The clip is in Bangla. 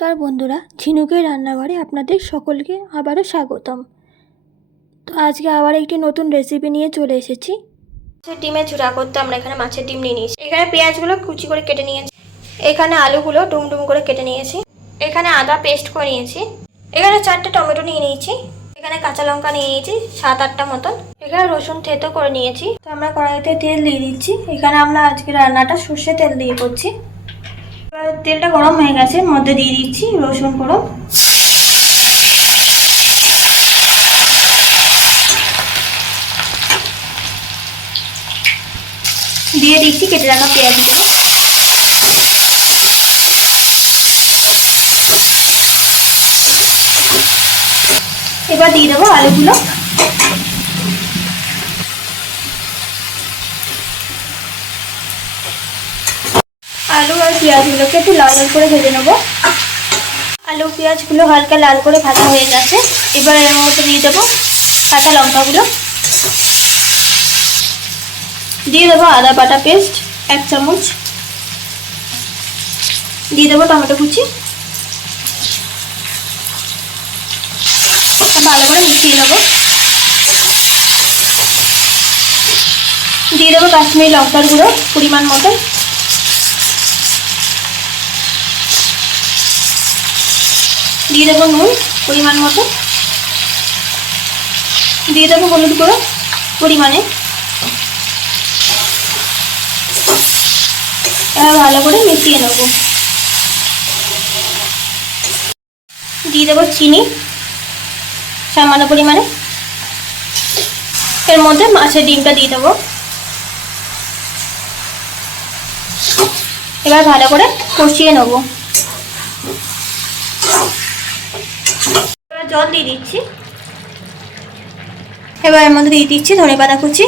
নমস্কার বন্ধুরা, ঝিনুকের রান্নাঘরে আপনাদের সকলকে আবারও স্বাগতম। তো আজকে আবার একটি নতুন রেসিপি নিয়ে চলে এসেছি। ডিমের ঝুড়া করতে আমরা এখানে মাছের ডিম নিয়ে নিয়েছি। এখানে পেঁয়াজগুলো কুচি করে কেটে নিয়েছি। এখানে আলুগুলো ডুমডুম করে কেটে নিয়েছি। এখানে আদা পেস্ট করে নিয়েছি। এখানে 4টে টমেটো নিয়ে নিয়েছি। এখানে কাঁচা লঙ্কা নিয়ে নিয়েছি 7-8টা মতন। এখানে রসুন থেতো করে নিয়েছি। তো আমরা কড়াইতে তেল দিয়ে দিচ্ছি। এখানে আমরা আজকে রান্নাটা সর্ষে তেল দিয়ে করছি। তেলটা গরম হয়ে গেছে, মধ্যে দিয়ে দিচ্ছি রসুন ফোড়ন। দিয়ে দিচ্ছি কেটে রাখা পেঁয়াজগুলো। এবার দিয়ে দেবো আলুগুলো। আলু আর পেঁয়াজগুলোকে একটু লাল লাল করে ভেজে নেবো। আলু পেঁয়াজগুলো হালকা লাল করে ভাজা হয়ে গেছে। এবার এর মধ্যে দিয়ে দেবো কাঁচা লঙ্কাগুলো। দিয়ে দেবো আদা বাটা পেস্ট 1 চামচ। দিয়ে দেবো টমেটো কুচি। ভালো করে মিশিয়ে নেবো। দিয়ে দেবো কাশ্মীরি লঙ্কার গুঁড়ো পরিমাণ মতো। দিয়ে দেবো নুন পরিমাণ মতো। দিয়ে দেবো হলুদ গুঁড়ো পরিমাণে। এবার ভালো করে মিশিয়ে নেবো। দিয়ে দেবো চিনি সামান্য পরিমাণে। এর মধ্যে মাছের ডিমটা দিয়ে দেবো। এবার ভালো করে কষিয়ে নেবো। এবার জল দিয়ে দিচ্ছি। এবার এর মধ্যে দিয়ে দিচ্ছি ধনেপাতা কুচি।